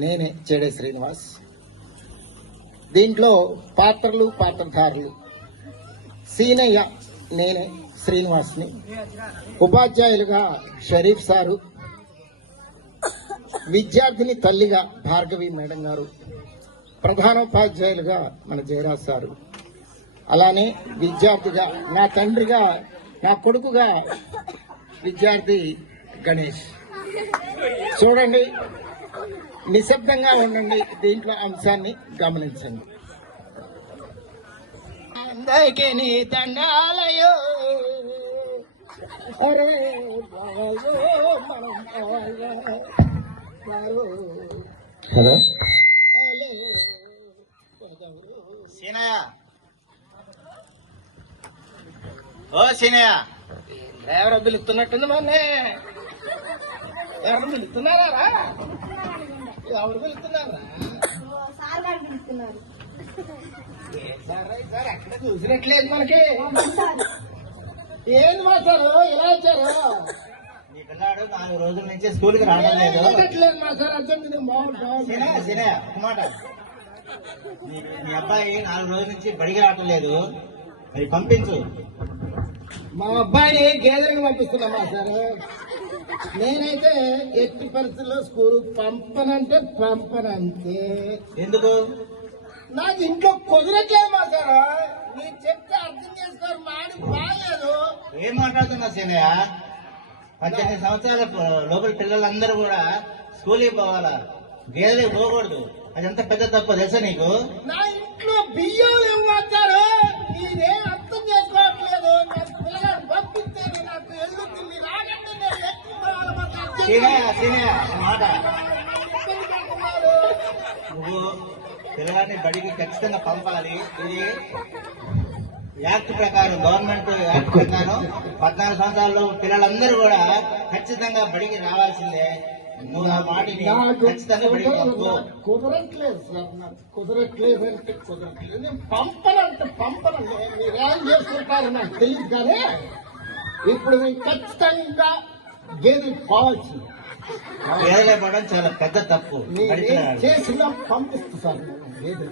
నేనే చెడే శ్రీనివాస్. దీంట్లో పాత్రలు పాత్రధారులు సీనయ్య నేనే శ్రీనివాస్ని, ఉపాధ్యాయులుగా షరీఫ్ సారు, విద్యార్థిని తల్లిగా భార్గవి మేడం గారు, ప్రధానోపాధ్యాయులుగా మన జయరాజ్ సారు, అలానే విద్యార్థిగా నా తండ్రిగా నా కొడుకుగా విద్యార్థి గణేష్. చూడండి, నిశ్శబ్దంగా ఉండండి, దీంట్లో అంశాన్ని గమనించండి. అందరికీ నీ దండాలయో, అరే హలో సీనయ్య, ఓ సీనయ్య, ఎవరో పిలుస్తున్నట్టుంది. మొన్నే ఎవరు పిలుస్తున్నారా? ఎవరు పిలుస్తున్నారా? సార్ ఎక్కడ చూసినట్లేదు మనకి. ఏంది మాస్టారు ఇలా వచ్చారు? నీ పిల్లాడు 4 రోజుల నుంచి స్కూల్కి రావడం లేదు. మాస్టర్ అర్థం సీనయ్య ఒక మాట, మీ అబ్బాయి 4 రోజుల నుంచి బడికి రావటం లేదు, మరి పంపించు. మా అబ్బాయిని గేదెలకు పంపిస్తున్నా మాస్టర్. నేనైతే ఎట్టి పరిస్థితుల్లో స్కూల్ పంపనంటే పంపనంతే. ఎందుకు? నాకు ఇంట్లో కుదరట్లేదు మాస్టర్. మీరు చెప్తే అర్థం చేసుకోరు, మాడి బాగాలేదు. ఏం మాట్లాడుతున్నా సీనయ్య? 18 సంవత్సరాల లోపల పిల్లలందరూ కూడా స్కూల్కి పోవాలా, గేదెలకు పోకూడదు. అది ఎంత పెద్ద తప్పు తెలుసా నీకు? నా ఇంట్లో బియ్యం ఇవ్వచ్చారు, మీరేం అర్థం చేసుకోవట్లేదు. నాకు పిల్లగాడు పంపిస్తే నాకు ఎదుగుతుంది. రాకండి, నేను ఎక్కువ సీనయ్య మాట, నువ్వు పిల్లగాడిని బడికి ఖచ్చితంగా పంపాలి. ఇది యాక్ట్ ప్రకారం, గవర్నమెంట్ యాక్ట్ ప్రకారం 14 సంవత్సరాల్లో పిల్లలందరూ కూడా ఖచ్చితంగా బడికి రావాల్సిందే. నువ్వు నా మాటిని ఖచ్చితంగా బడికి పంపు. కుదరట్లేదు సార్, నాకు కుదరట్లేదు అంటే కుదరట్లేదు. నేను పంపనంటే పంపనండి. మీరేం చేసుకుంటారో నాకు తెలియదు, కానీ ఇప్పుడు నేను ఖచ్చితంగా గేదె పోవాల్సింది. గేదెలు పడడం చాలా పెద్ద తప్పు. చేసిన పంపిస్తా సార్ గేదె.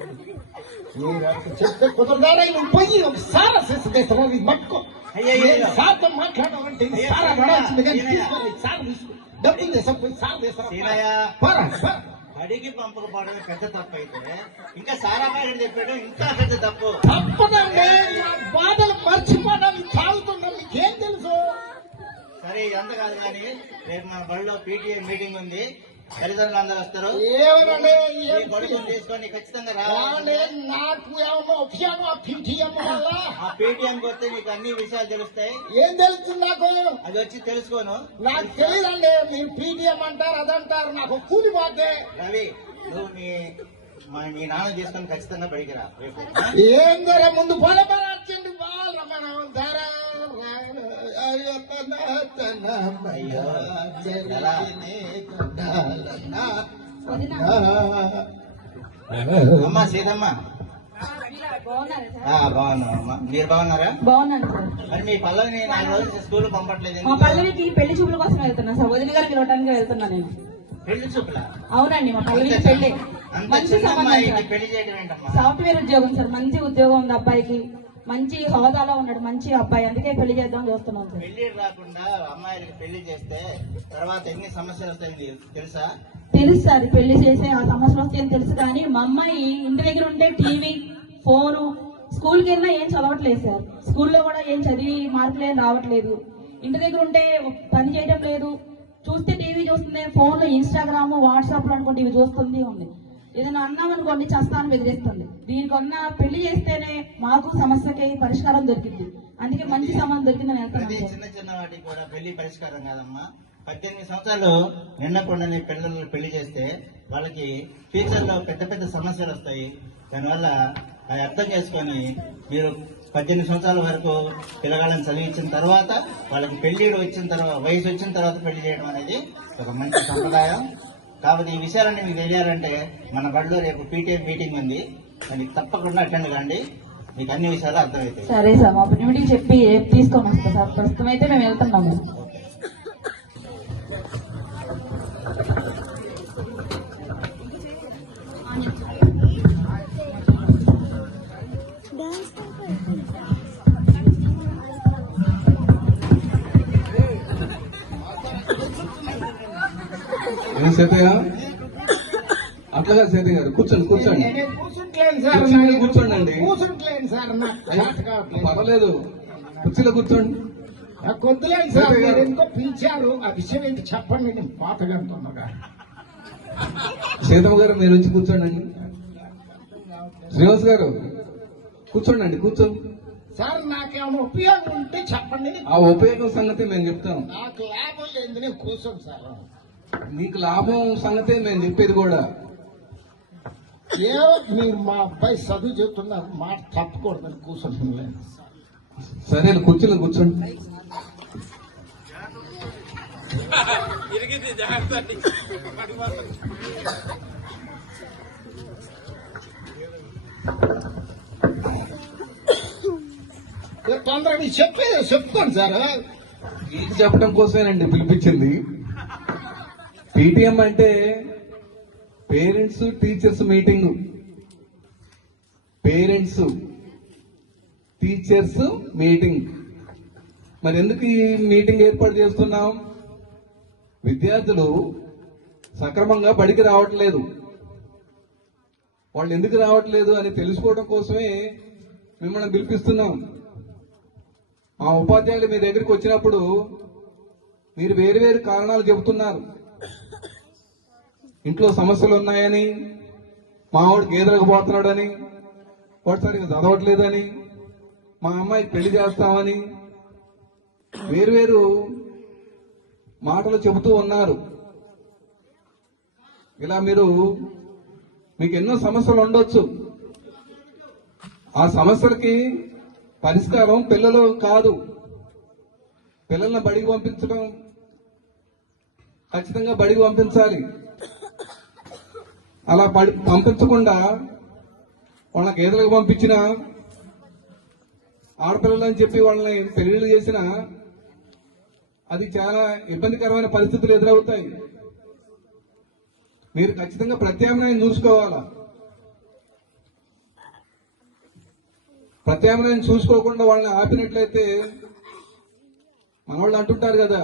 మీరు చెప్తే కుదరదారా? నువ్వు పోయి ఒకసారి చేస్తాను పట్టుకో. సార్తో మాట్లాడాలంటే సారా పడాల్సింది, కానీ తీసుకొని సార్ తీసుకో. డబ్బులు చేసాం, పోయి సార్ చేస్తా. బడికి పంపకపోవడం పెద్ద తప్పు అయితే, ఇంకా సారా ప్యాకెట్ చెప్పడం ఇంకా పెద్ద తప్పు. తప్పదండి, నా బాధలు మర్చిపోవడం తాగుతున్నా. మీకేం తెలుసు? సరే, ఇదంతా కాదు కానీ రేపు మన బడిలో పీటీఏ మీటింగ్ ఉంది, తల్లిదండ్రులు అందరూ వస్తారు. కొడుకుని తీసుకొని ఖచ్చితంగా రావాలి. నాకు ఏమన్నా ఉపయోగం ఆ పీటీఎంకి వస్తే నీకు అన్ని విషయాలు తెలుస్తాయి. ఏం తెలుస్తుంది నాకు? అది వచ్చి తెలుసుకోను. నాకు తెలియదండి. మీరు పీటీఎం అంటారు, అదంటారు, నాకు కూలిపోతే. రవి, నువ్వు మీ నాన్న చేసుకొని ఖచ్చితంగా బడికి రా. ఏం ధర ముందు పొలపరాచండి బాగా రమణం ధర. అమ్మా సీతమ్మ, బాగున్నామ్మా. మీరు బాగున్నారా? బాగున్నాను సార్. మరి మీ పల్లవిని 4 రోజులు స్కూల్ పంపట్లేదు. మా పల్లవికి పెళ్లి చూపుల కోసం వెళ్తున్నా సార్, వదిన గారికి ఇవ్వడానికి వెళ్తున్నా నేను. పెళ్లి చూపులా? అవునండి, మా పల్లవికి పెళ్లి. మంచి సంబంధం, పెళ్లి చేయడం ఏంటమ్మా? సాఫ్ట్వేర్ ఉద్యోగం సార్, మంచి ఉద్యోగం ఉంది అబ్బాయికి, మంచి హోదాలో ఉన్నాడు, మంచి అబ్బాయి, అందుకే పెళ్లి చేద్దాం చూస్తున్నాం సార్. పెళ్లి రాకుండా అమ్మాయిలకి పెళ్లి చేస్తే తర్వాత ఎన్ని సమస్యలు వస్తాయి తెలుసా? తెలుసు సార్, పెళ్లి చేసే ఆ సమస్యలు వస్తాయని తెలుసు, కానీ మా అమ్మాయి ఇంటి దగ్గర ఉంటే టీవీ, ఫోను, స్కూల్కి వెళ్ళినా ఏం చదవట్లేదు సార్. స్కూల్లో కూడా ఏం చదివి మార్కులు ఏం రావట్లేదు. ఇంటి దగ్గర ఉంటే పని చేయడం లేదు, చూస్తే టీవీ చూస్తుంది, ఫోన్లో ఇన్స్టాగ్రామ్, వాట్సాప్ లో అనుకుంటే ఇవి చూస్తుంది ఉంది. ఏదైనా అన్నామనుకోండి చస్తాను బెదిరిస్తుంది. దీనికన్నా పెళ్లి చేస్తేనే మాకు సమస్యకి పరిష్కారం దొరికింది, అందుకే మంచి సంబంధం దొరికిందని వెళ్తాను. చిన్న చిన్న వాటికి కూడా పెళ్లి పరిష్కారం కాదమ్మా. 18 సంవత్సరాలు నిండకుండానే పిల్లలు పెళ్లి చేస్తే వాళ్ళకి ఫ్యూచర్ లో పెద్ద పెద్ద సమస్యలు వస్తాయి. దానివల్ల అది అర్థం చేసుకొని మీరు 18 సంవత్సరాల వరకు పిల్లగాళ్ళని చదివించిన తర్వాత వాళ్ళకి పెళ్లిడు వచ్చిన తర్వాత, వయసు వచ్చిన తర్వాత పెళ్లి చేయడం అనేది ఒక మంచి సంప్రదాయం. కాబట్టి ఈ విషయాలన్నీ మీకు తెలియాలంటే మన బడిలో రేపు పీటీఎం మీటింగ్ ఉంది, దానికి తప్పకుండా అటెండ్ కండి, మీకు అన్ని విషయాలు అర్థమవుతాయి. సరే సార్, మా మీటింగ్ చెప్పి తీసుకొని వస్తా సార్. ప్రస్తుతం అయితే మేము వెళ్తున్నాము. ఏం సీతయ్య అట్లాగా సీతయ్య గారు కూర్చోండి కూర్చోండి నేను కూర్చుంటలేను సార్, కూర్చోండి, నాకు కూర్చోండి. కూర్చుంటలేను సార్, నాకు చేత కావట్లేదు. పర్వాలేదు కుర్చీలో కూర్చోండి. నాకు వద్దులేండి సార్, మీరు ఎందుకో పిలిచారు, ఆ విషయం ఏంటి చెప్పండి, నేను పాతగా అంటున్నాగా. సీతమ్మ గారు మీరు వచ్చి కూర్చోండి. శ్రీనివాస్ గారు కూర్చోండి, కూర్చోండి. సార్ నాకేమైనా ఉపయోగం ఉంటే చెప్పండి, ఆ ఉపయోగం సంగతి మేము చెప్తాం. నాకు లాభం లేదు, నేను కూర్చోను సార్. నీకు లాభం సంగతే మేము చెప్పేది కూడా. ఏమో మీరు మా అబ్బాయి చదువు చెప్తున్నారు, మాట తప్పకూడదని కూర్చుంటున్నాను. సరే కుర్చీలో కూర్చోండి. తొందరగా మీరు చెప్తాను సార్. మీకు చెప్పడం కోసమేనండి పిలిపించింది. పీటీఎం అంటే parents teachers meeting. Parents teachers meeting. మరి ఎందుకు ఈ మీటింగ్ ఏర్పాటు చేస్తున్నాం? విద్యార్థులు సక్రమంగా బడికి రావట్లేదు. వాళ్ళు ఎందుకు రావట్లేదు అని తెలుసుకోవడం కోసమే మిమ్మల్ని పిలిపిస్తున్నాం. మా ఉపాధ్యాయులు మీ దగ్గరికి వచ్చినప్పుడు మీరు వేరు వేరు కారణాలు చెబుతున్నారు. ఇంట్లో సమస్యలు ఉన్నాయని, మా వాడు గేదెలకపోతున్నాడని, వాడు సరిగ్గా చదవట్లేదని, మా అమ్మాయికి పెళ్లి చేస్తామని వేరు మాటలు చెబుతూ ఉన్నారు. ఇలా మీకు ఎన్నో సమస్యలు ఉండొచ్చు. ఆ సమస్యలకి పరిష్కారం పిల్లలు కాదు. పిల్లల్ని బడికి పంపించడం, ఖచ్చితంగా బడికి పంపించాలి. అలా పంపించకుండా వాళ్ళ గేదెలకు పంపించిన, ఆడపిల్లలని చెప్పి వాళ్ళని పెళ్లిళ్ళు చేసిన, అది చాలా ఇబ్బందికరమైన పరిస్థితులు ఎదురవుతాయి. మీరు ఖచ్చితంగా ప్రత్యామ్నాయం చూసుకోవాలా. ప్రత్యామ్నాయం చూసుకోకుండా వాళ్ళని ఆపినట్లయితే మన వాళ్ళు అంటుంటారు కదా,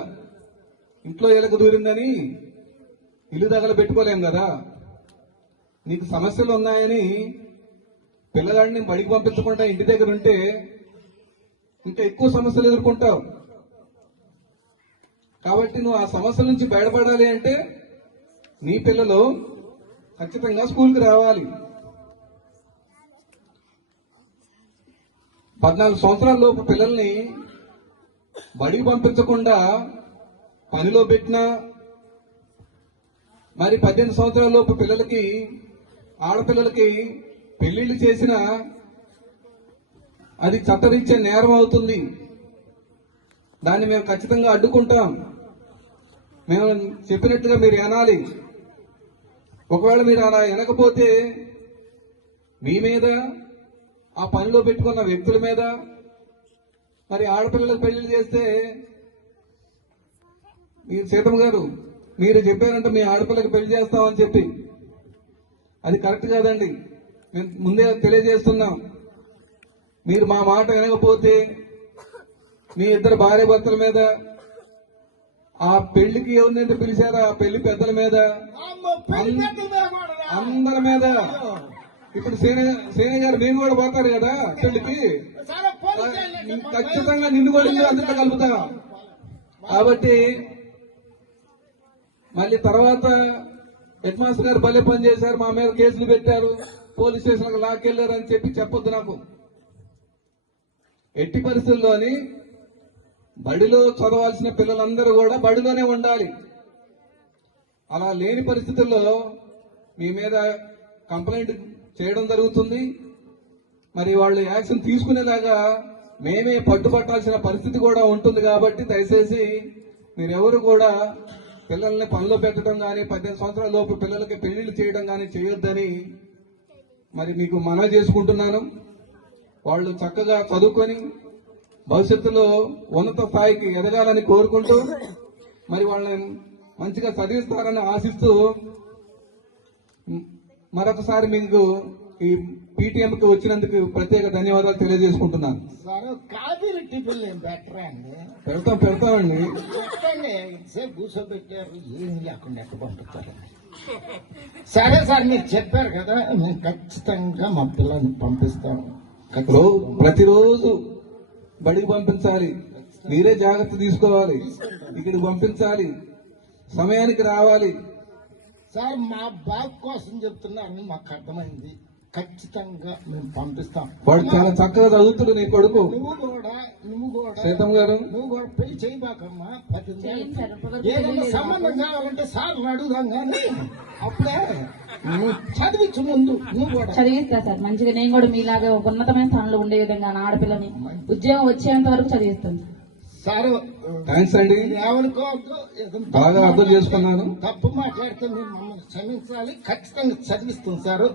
ఇంట్లో ఎలక దూరిందని ఇల్లు దగ్గర పెట్టుకోలేం కదా. నీకు సమస్యలు ఉన్నాయని పిల్లగాడిని బడికి పంపించకుండా ఇంటి దగ్గర ఉంటే ఇంకా ఎక్కువ సమస్యలు ఎదుర్కొంటావు. కాబట్టి నువ్వు ఆ సమస్యల నుంచి బయటపడాలి అంటే నీ పిల్లలు ఖచ్చితంగా స్కూల్కి రావాలి. 14 సంవత్సరాల లోపు పిల్లల్ని బడికి పంపించకుండా పనిలో పెట్టినా, మరి 18 సంవత్సరాల లోపు పిల్లలకి, ఆడపిల్లలకి పెళ్లిళ్లు చేసినా అది చట్టరీత్యా నేరం అవుతుంది. దాన్ని మేము ఖచ్చితంగా అడ్డుకుంటాం. మేము చెప్పినట్టుగా మీరు వినాలి. ఒకవేళ మీరు అలా వినకపోతే మీ మీద, ఆ పనిలో పెట్టుకున్న వ్యక్తుల మీద, మరి ఆడపిల్లలకు పెళ్లిళ్ళు చేస్తే, మీరు సీతమ్మ గారు మీరు చెప్పారంటే మీ ఆడపిల్లకి పెళ్లి చేస్తామని చెప్పి, అది కరెక్ట్ కాదండి. మేము ముందే తెలియజేస్తున్నాం. మీరు మా మాట వినకపోతే మీ ఇద్దరు భార్య భర్తల మీద, ఆ పెళ్లికి ఎవరినైతే పిలిచారో ఆ పెళ్లి పెద్దల మీద, అందరి మీద, ఇప్పుడు సేన గారు మీరు కూడా పోతారు కదా పెళ్లికి, ఖచ్చితంగా నిన్ను కూడా అందరితో కలుపుతా. కాబట్టి మళ్ళీ తర్వాత హెడ్ మాస్టర్ గారు భలే పని చేశారు, మా మీద కేసులు పెట్టారు, పోలీస్ స్టేషన్లకు లాక్కెళ్లారు అని చెప్పి చెప్పొద్దు నాకు. ఎట్టి పరిస్థితుల్లోని బడిలో చదవాల్సిన పిల్లలందరూ కూడా బడిలోనే ఉండాలి. అలా లేని పరిస్థితుల్లో మీ మీద కంప్లైంట్ చేయడం జరుగుతుంది. మరి వాళ్ళు యాక్షన్ తీసుకునేలాగా మేమే పట్టుబట్టాల్సిన పరిస్థితి కూడా ఉంటుంది. కాబట్టి దయచేసి మీరెవరు కూడా పిల్లల్ని పనిలో పెట్టడం కానీ, 18 సంవత్సరాల లోపు పిల్లలకి పెళ్లిళ్ళు చేయడం కానీ చేయొద్దని మరి మీకు మనవి చేసుకుంటున్నాను. వాళ్ళు చక్కగా చదువుకొని భవిష్యత్తులో ఉన్నత స్థాయికి ఎదగాలని కోరుకుంటూ, మరి వాళ్ళని మంచిగా చదివిస్తారని ఆశిస్తూ మరొకసారి మీకు ఈ PTM కి వచ్చినందుకు ప్రత్యేక ధన్యవాదాలు తెలియజేసుకుంటున్నాను. సార్ కాఫీలు టిఫిన్లు ఏం బెటరా అండి? పెడతామండి. చెప్పండి, ఇంతసేపు కూర్చోబెట్టారు, ఏం లేకుండా ఎక్కడ పంపుతారు? సరే సార్, మీరు చెప్పారు కదా, మేము ఖచ్చితంగా మా పిల్లల్ని పంపిస్తాము. ప్రతిరోజు బడికి పంపించాలి, మీరే జాగ్రత్త తీసుకోవాలి, ఇక్కడికి పంపించాలి, సమయానికి రావాలి. సార్ మా బాబు కోసం చెప్తున్నారని మాకు అర్థమైంది. ఖచ్చితంగా మేము పంపిస్తాం. వాడు చాలా చక్కగా చదువుతుడు నీ కొడుకు. నువ్వు కూడా సీతం గారు, నువ్వు కూడా పెళ్లి చేయబాకమ్మా. చేయండి సార్, ఇప్పటివరకు ఏదైనా పెళ్లి లేదు. సంబంధం కావాలంటే సార్ అడుగుదాం కానీ అప్పుడే నువ్వు చదివించు ముందు. నువ్వు కూడా చదివిస్తా సార్, మంచిగా నేను కూడా మీలాగా ఒక ఉన్నతమైన స్థానంలో ఉండే విధంగా నా ఆడపిల్లని ఉద్యోగం వచ్చేంత వరకు చదివిస్తాను సార్. థ్యాంక్స్ అండి, ఏమనుకోవద్దు, ఏదైనా బాగా అర్థం చేసుకున్నాను. తప్పు మాట్లాడితే మీరు మమ్మల్ని క్షమించాలి. ఖచ్చితంగా చదివిస్తాం సార్.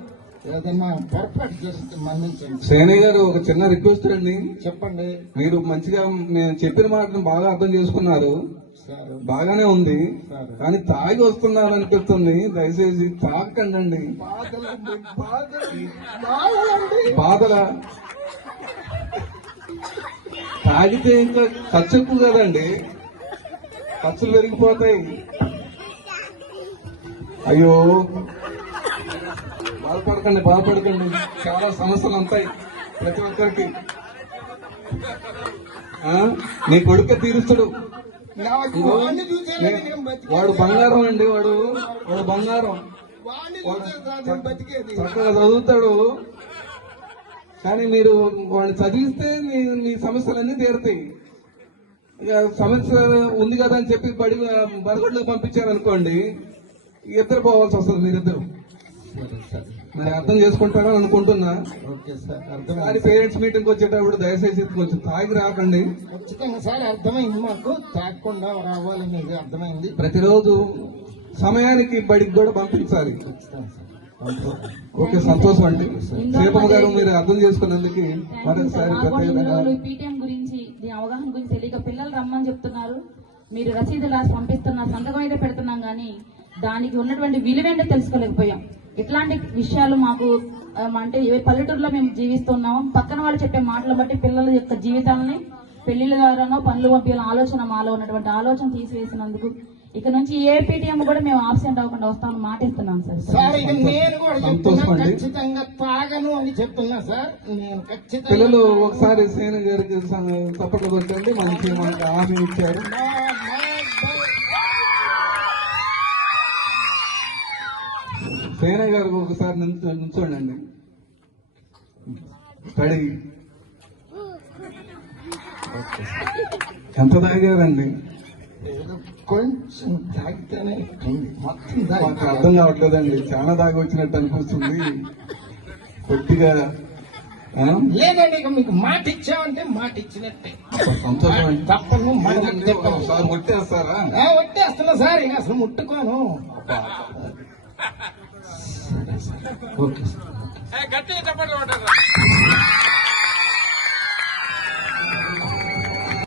ఏదైనా పొరపాటు జరిగితే మన్నించండి. సేనయ్య గారు, ఒక చిన్న రిక్వెస్ట్ అండి. చెప్పండి మీరు మంచిగా మేము చెప్పిన మాటను బాగా అర్థం చేసుకున్నారు, సార్. బాగానే ఉంది. కానీ తాగి వస్తున్నారు అనిపిస్తుంది. దయచేసి తాగకండి. బాధల తాగితే ఇంకా ఖర్చు ఎక్కువ కదండి, ఖర్చులు పెరిగిపోతాయి. అయ్యో, బాధపడకండి, చాలా సమస్యలు ఉంటాయి ప్రతి ఒక్కరికి. నీ కొడుకే తీరుస్తాడు. నాకు వాడిని చూసేలాగా నేను బతికేది. వాడు బంగారం అండి, వాడు బంగారం. వాడిని చూసే సార్ నేను బతికేది. చక్కగా చదువుతాడు. కానీ మీరు వాడిని చదివిస్తే మీ సమస్యలన్నీ తీరుతాయి. ఇక సమస్య ఉంది కదా అని చెప్పి బడిగొడ్లకు పంపించారనుకోండి, ఇద్దరు పోవాల్సి వస్తుంది. మీరిద్దరు మరి అర్థం చేసుకుంటారని అనుకుంటున్నా. ఓకే సార్, అర్థం. కానీ పేరెంట్స్ మీటింగ్ వచ్చేటప్పుడు దయచేసి కొంచెం తాగి రాకండి. ఖచ్చితంగా సార్, అర్థమైంది. మాకు తాగకుండా రావాలనేది అర్థమైంది. ప్రతిరోజు సమయానికి బడికి కూడా పంపించాలి. ఖచ్చితంగా సార్. ఓకే, సంతోషం అండి. సీతమ్మ గారు, మీరు అర్థం చేసుకున్నందుకు మరొకసారి ప్రత్యేకంగా PTM గురించి దీని అవగాహన గురించి తెలియక పిల్లలు రమ్మని చెప్తున్నారు. మీరు రసీదు రాసి పంపిస్తున్నారు, సంతకం అయితే పెడుతున్నాం కానీ దానికి ఉన్నటువంటి విలువేంటో తెలుసుకోలేకపోయాం. ఇట్లాంటి విషయాలు మాకు అంటే ఏ పల్లెటూరులో మేము జీవిస్తున్నాము, పక్కన వాళ్ళు చెప్పే మాటలు బట్టి పిల్లల యొక్క జీవితాలని పెళ్లిళ్ళ ద్వారానో పనులు పంపించాలని ఆలోచన మాలో ఉన్నటువంటి ఆలోచన తీసివేసినందుకు ఇక నుంచి ఏ PTM కూడా మేము ఆబ్సెంట్ అవ్వకుండా వస్తామని మాటిస్తున్నాం సార్. సార్, ఇక నేను కూడా చెప్తున్నా, ఖచ్చితంగా తాగను అని చెప్తున్నా సార్. నేను ఖచ్చితంగా పిల్లలు ఒకసారి సేన గారికి తప్పట్లు కొట్టండి. మనకి హామీ ఇచ్చారు. సేన గారు ఒకసారి నుంచోండి. రెడీ. ఎంత తాగారండి? కొంచెం తాగితేనే మొత్తం మాకు అర్థం కావట్లేదండి, చాలా దాగి వచ్చినట్టు అనిపిస్తుంది కొద్దిగా. లేదండి, ఇక మీకు మాట ఇచ్చామంటే మాట ఇచ్చినట్టే. సంతోషం అండి. తప్పను, ఒకసారి కొట్టేస్తారా? కొట్టేస్తున్నా సార్, ఇక అసలు ముట్టుకోను. Okay sir. గట్టిగా చెప్పండి.